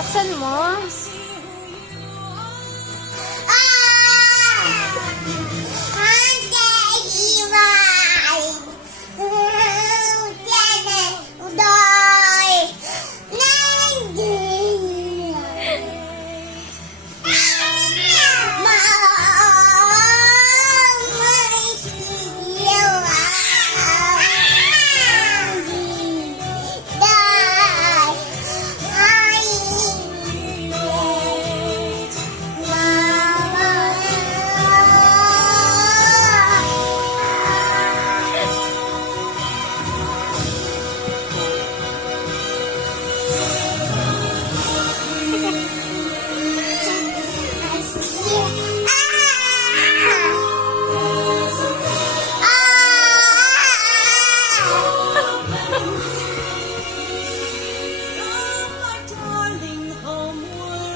Laksan mo.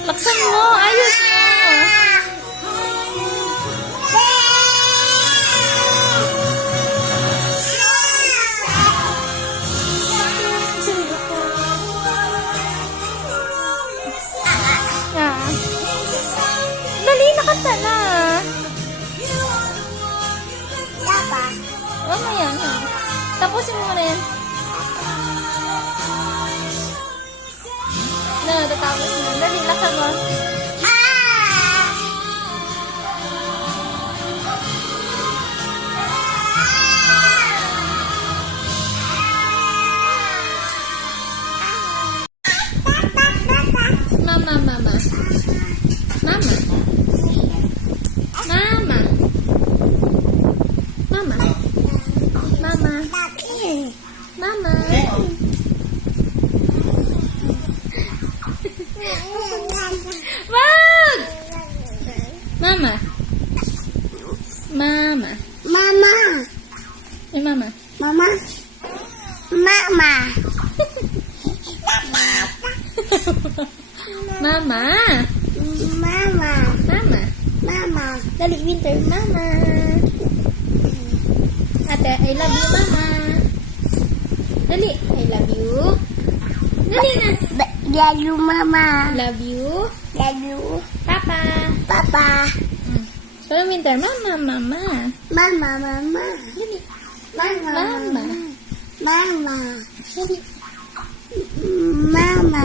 Laksan mo, ayos mo. Dali, nakanta na. Mamaya na. Tapusin mo na yan. Tatapos na. Dali, laksan mo. Mama, mama. Mama. Mama. Mama. Mama. Mama. Wag! Mama. Mama. Mama. Eh, mama. Mama. Mama. Mama. Mama. Mama. Mama. Dali, Winter. Mama. Ate, I love you, mama. Dali, I love you. Dali na. Love you, Mama. Love you. Love you, Papa. Papa. Pero Winter, mama, mama. Mama, Mama. Dali. Mama. Mama. Mama. Dali. Mama.